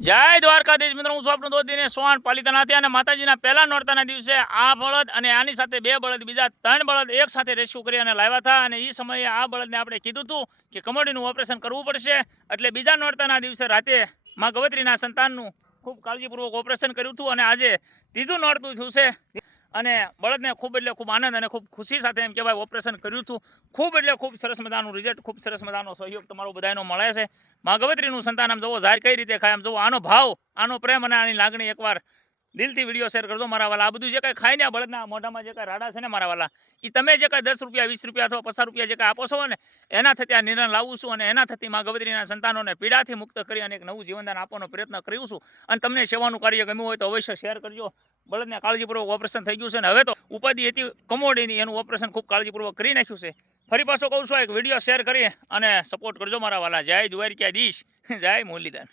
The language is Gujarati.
જય દ્વારકાધીશ મિત્રો, હું છું આપણું દોધીને સોહાણ પાલિતાના હતી અને માતાજીના પહેલા નોરતાના દિવસે આ બળદ અને આની સાથે બે બળદ, બીજા 3 બળદ એક સાથે રેસ્ક્યુ કરી અને લાવ્યા હતા. અને એ સમયે આ બળદને આપણે કીધું હતું કે કમોડીનું ઓપરેશન કરવું પડશે. એટલે બીજા નોરતાના દિવસે રાતે માં ગવત્રીના સંતાનનું ખૂબ કાળજીપૂર્વક ઓપરેશન કર્યું હતું અને આજે ત્રીજું નોરતું થયું છે. અને બળદને ખૂબ એટલે ખૂબ આનંદ અને ખૂબ ખુશી સાથે એમ કહેવાય ઓપરેશન કર્યું હતું. ખૂબ એટલે ખૂબ સરસ મજાનું રિઝલ્ટ, ખૂબ સરસ મજાનો સહયોગ તમારો બધાનો મળે છે. માં ગવત્રીનું સંતાન આમ જુઓ ઝાર કઈ રીતે ખાય, આમ જુઓ આનો ભાવ, આનો પ્રેમ અને આની લાગણી એકવાર દિલથી વિડીયો શેર કરજો મારા વાલા. આ બધું જે કાંઈ ખાઈને બળદના મોઢામાં જે કાંઈ રાડા છે ને મારા વાલા, એ તમે જે કાંઈ 10 રૂપિયા, 20 રૂપિયા અથવા 50 રૂપિયા જે કાંઈ આપો છો ને, એના થતી આ નિર્ણય લાવું છું અને એના થતી માં ગવત્રીના સંતાનોને પીડાથી મુક્ત કરી અને એક નવું જીવનદાન આપવાનો પ્રયત્ન કર્યું છું. અને તમને સેવાનું કાર્ય ગમ્યું હોય તો અવશ્ય શેર કરજો. બળદને કાળજીપૂર્વક ઓપરેશન થઈ ગયું છે અને હવે તો ઉપાધિ હતી કમોડીની, એનું ઓપરેશન ખૂબ કાળજીપૂર્વક કરી નાખ્યું છે. ફરી પાછો કહું છું, એક વિડીયો શેર કરી અને સપોર્ટ કરજો મારા વાલા. જય દ્વારકાધીશ, જય મુરલીધર.